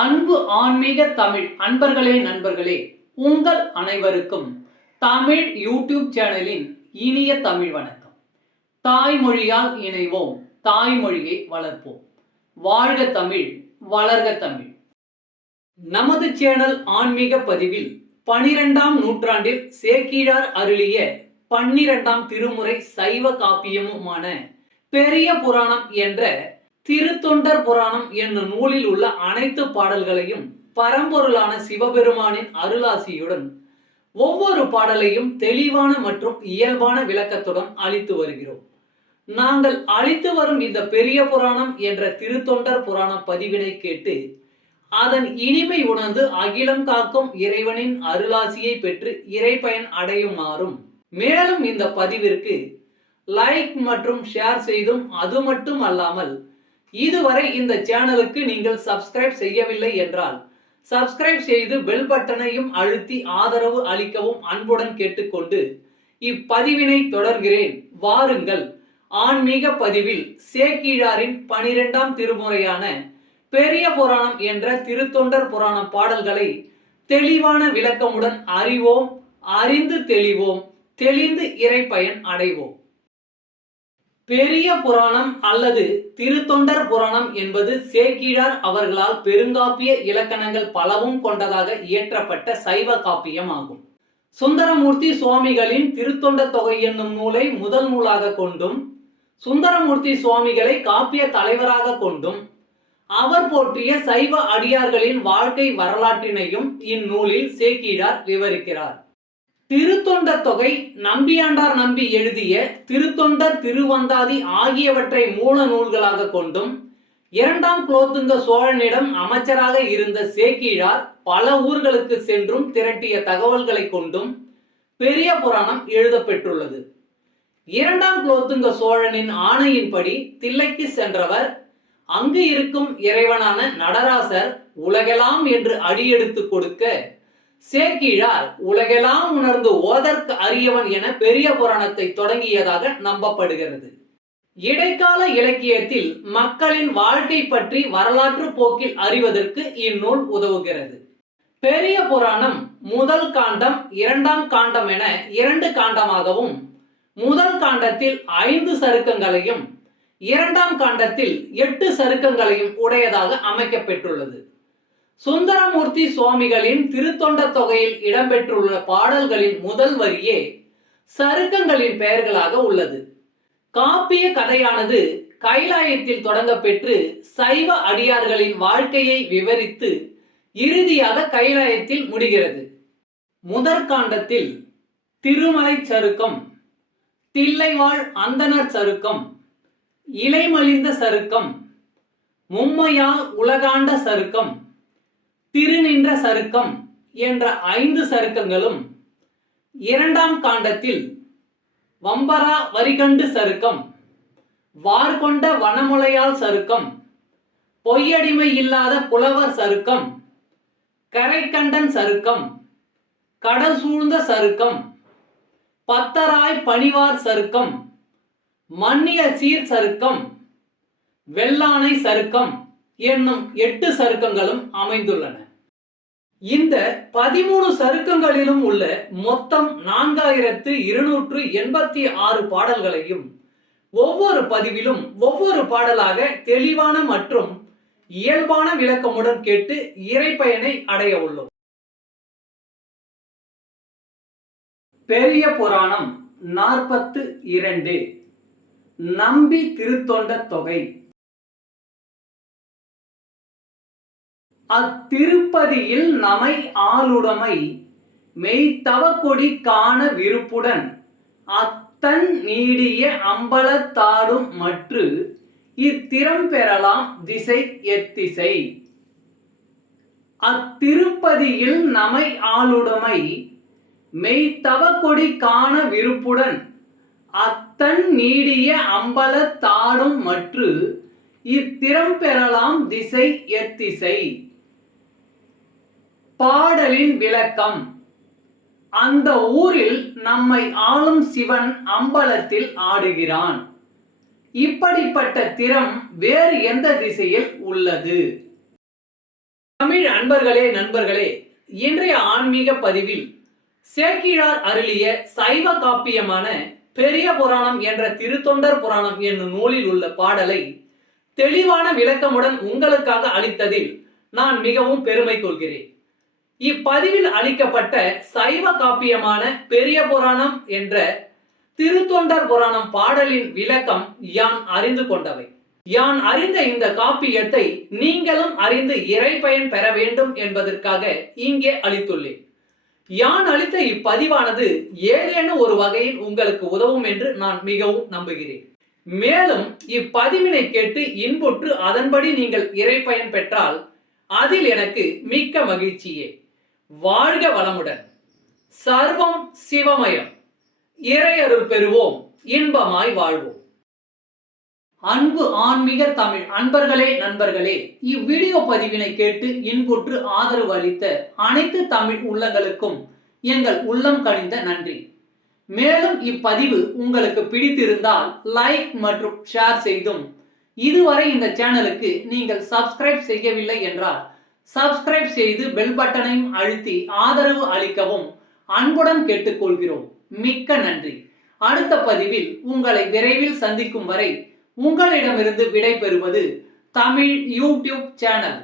அன்பு ஆன்மீக தமிழ் அன்பர்களே நண்பர்களே, உங்கள் அனைவருக்கும் தமிழ் யூடியூப் சேனலின் இனிய தமிழ் வணக்கம். தாய்மொழியால் இணைவோம், தாய்மொழியை வளர்ப்போம். வாழ்க தமிழ், வளர்க தமிழ். நமது சேனல் ஆன்மீக பதிவில் 12ஆம் நூற்றாண்டில் சேக்கிழார் அருளிய 12ஆம் திருமுறை சைவ காப்பியமுமான பெரிய புராணம் என்ற திருத்தொண்டர் புராணம் என்னும் நூலில் உள்ள அனைத்து பாடல்களையும் பரம்பொருளான சிவபெருமானின் அருளாசியுடன் ஒவ்வொரு பாடலையும் தெளிவான மற்றும் இயல்பான விளக்கத்துடன் அளித்து வருகிறோம். நாங்கள் அளித்து வரும் இந்த பெரிய புராணம் என்ற திருத்தொண்டர் புராண பதிவினை கேட்டு அதன் இனிமை உணர்ந்து அகிலம் காக்கும் இறைவனின் அருளாசியை பெற்று இறைப்பயன் அடையுமாறும், மேலும் இந்த பதிவிற்கு லைக் மற்றும் ஷேர் செய்தும், அது மட்டும் அல்லாமல் இதுவரை இந்த சேனலுக்கு நீங்கள் சப்ஸ்கிரைப் செய்யவில்லை என்றால் சப்ஸ்கிரைப் செய்து பெல் பட்டனையும் அழுத்தி ஆதரவு அளிக்கவும் அன்புடன் கேட்டுக்கொண்டு இப்பதிவினை தொடர்கிறேன். வாருங்கள், ஆன்மீக பதிவில் சேக்கிழாரின் 12ஆம் திருமுறையான பெரிய புராணம் என்ற திருத்தொண்டர் புராண பாடல்களை தெளிவான விளக்கமுடன் அறிவோம், அறிந்து தெளிவோம், தெளிந்து இறைப்பயன் அடைவோம். பெரிய புராணம் அல்லது திருத்தொண்டர் புராணம் என்பது சேக்கிழார் அவர்களால் பெருங்காப்பிய இலக்கணங்கள் பலவும் கொண்டதாக இயற்றப்பட்ட சைவ காப்பியம் ஆகும். சுந்தரமூர்த்தி சுவாமிகளின் திருத்தொண்ட தொகை என்னும் நூலை முதல் நூலாக கொண்டும், சுந்தரமூர்த்தி சுவாமிகளை காப்பிய தலைவராக கொண்டும், அவர் போற்றிய சைவ அடியார்களின் வாழ்க்கை வரலாற்றினையும் இந்நூலில் சேக்கிழார் விவரிக்கிறார். திருத்தொண்ட தொகை நம்பியாண்டார் நம்பி எழுதிய திருத்தொண்டர் திருவந்தாதி ஆகியவற்றை மூல நூல்களாக கொண்டும், 2ஆம் குலோத்துங்க சோழனிடம் அமைச்சராக இருந்த சேக்கிழார் பல ஊர்களுக்கு சென்றும் திரட்டிய தகவல்களை கொண்டும் பெரிய புராணம் எழுதப்பெற்றுள்ளது. 2ஆம் குலோத்துங்க சோழனின் ஆணையின்படி தில்லைக்கு சென்றவர் அங்கு இருக்கும் இறைவனான நடராசர் உலகெல்லாம் என்று அடியெடுத்து கொடுக்க, சேக்கிழார் உலகெல்லாம் உணர்ந்து ஓதற்கு அரியவன் என பெரிய புராணத்தை தொடங்கியதாக நம்பப்படுகிறது. இடைக்கால இலக்கியத்தில் மக்களின் வாழ்க்கை பற்றி வரலாற்று போக்கில் அறிவதற்கு இந்நூல் உதவுகிறது. பெரிய புராணம் முதல் காண்டம், 2ஆம் காண்டம் என 2 காண்டமாகவும், முதல் காண்டத்தில் 5 சருக்கங்களையும் 2ஆம் காண்டத்தில் 8 சருக்கங்களையும் உடையதாக அமைக்கப்பெற்றுள்ளது. சுந்தரமூர்த்தி சுவாமிகளின் திருத்தொண்ட தொகையில் இடம்பெற்றுள்ள பாடல்களின் முதல் வரியே சருக்கங்களின் பெயர்களாக உள்ளது. காப்பிய கதையானது கைலாயத்தில் தொடங்க பெற்று சைவ அடியார்களின் வாழ்க்கையை விவரித்து இறுதியாக கைலாயத்தில் முடிகிறது. முதற்காண்டத்தில் திருமலை சருக்கம், தில்லைவாழ் அந்தணர் சருக்கம், இலைமலிந்த சருக்கம், மும்மையால் உலகாண்ட சருக்கம், திருநின்ற சருக்கம் என்ற 5 சருக்கங்களும், 2ஆம் காண்டத்தில் வம்பரா வரிகண்டு சருக்கம், வார்கொண்ட வனமுலையால் சருக்கம், பொய்யடிமை இல்லாத புலவர் சருக்கம், கரைக்கண்டன் சருக்கம், கடல் சூழ்ந்த சருக்கம், பத்தராய் பணிவார் சருக்கம், மன்னிய சீர் சருக்கம், வெள்ளானை சருக்கம் என்னும் 8 சருக்கங்களும் அமைந்துள்ளன. இந்த 13 சருக்கங்களிலும் உள்ள மொத்தம் 4286 பாடல்களையும் ஒவ்வொரு பதிவிலும் ஒவ்வொரு பாடலாக தெளிவான மற்றும் இயல்பான விளக்கமுடன் கேட்டு இறைப்பயனை அடைய உள்ளோம். பெரிய புராணம் 42 நம்பி திருத்தொண்ட தொகை. அத்திருப்பதியில் நமை ஆளுடைமை மெய்த்தவக்கொடி காண விருப்புடன் அத்தன் நீடிய அம்பலத்தாடும் மற்று இத்திறம் பெறலாம் திசை எத்திசை. அத்திருப்பதியில் நமை ஆளுடைமை மெய்த்தவக்கொடி காண விருப்புடன் அத்தன் நீடிய அம்பலத்தாடும் மற்று இத்திறம் பெறலாம் திசை எத்திசை. பாடலின் விளக்கம். அந்த ஊரில் நம்மை ஆளும் சிவன் அம்பலத்தில் ஆடுகிறான். இப்படிப்பட்ட திறம் வேறு எந்த திசையில் உள்ளது? தமிழ் அன்பர்களே, நண்பர்களே, இன்றைய ஆன்மீக பதிவில் சேக்கிழார் அருளிய சைவ காப்பியமான பெரிய புராணம் என்ற திருத்தொண்டர் புராணம் என்னும் நூலில் உள்ள பாடலை தெளிவான விளக்கமுடன் உங்களுக்காக அளித்ததில் நான் மிகவும் பெருமை கொள்கிறேன். இப்பதிவில் அளிக்கப்பட்ட சைவ காப்பியமான பெரிய புராணம் என்ற திருத்தொண்டர் புராணம் பாடலின் விளக்கம் யான் அறிந்து கொண்டவை. யான் அறிந்த இந்த காப்பியத்தை நீங்களும் அறிந்து இறை பயன் பெற வேண்டும் என்பதற்காக இங்கே அளித்துள்ளேன். யான் அளித்த இப்பதிவானது ஏதேனும் ஒரு வகையில் உங்களுக்கு உதவும் என்று நான் மிகவும் நம்புகிறேன். மேலும் இப்பதிவினை கேட்டு இன்புற்று அதன்படி நீங்கள் இறை பயன் பெற்றால் அதில் எனக்கு மிக்க மகிழ்ச்சியே. வாழ்க வளமுடன். சர்வம் சிவமயம். இறையருள் பெறுவோம், இன்பமாய் வாழ்வோம். அன்பு ஆன்மீக தமிழ் அன்பர்களே, நண்பர்களே, இவ்வீடியோ பதிவினை கேட்டு இன்புற்று ஆதரவு அளித்த அனைத்து தமிழ் உள்ளங்களுக்கும் எங்கள் உள்ளம் கனிந்த நன்றி. மேலும் இப்பதிவு உங்களுக்கு பிடித்திருந்தால் லைக் மற்றும் ஷேர் செய்தும், இதுவரை இந்த சேனலுக்கு நீங்கள் சப்ஸ்கிரைப் செய்யவில்லை என்றால் சப்ஸ்கிரைப் செய்து பெல் பட்டனையும் அழுத்தி ஆதரவு அளிக்கவும் அன்புடன் கேட்டுக்கொள்கிறோம். மிக்க நன்றி. அடுத்த பதிவில் உங்களை விரைவில் சந்திக்கும் வரை உங்களிடமிருந்து விடை பெறுவது தமிழ் யூடியூப் சேனல்.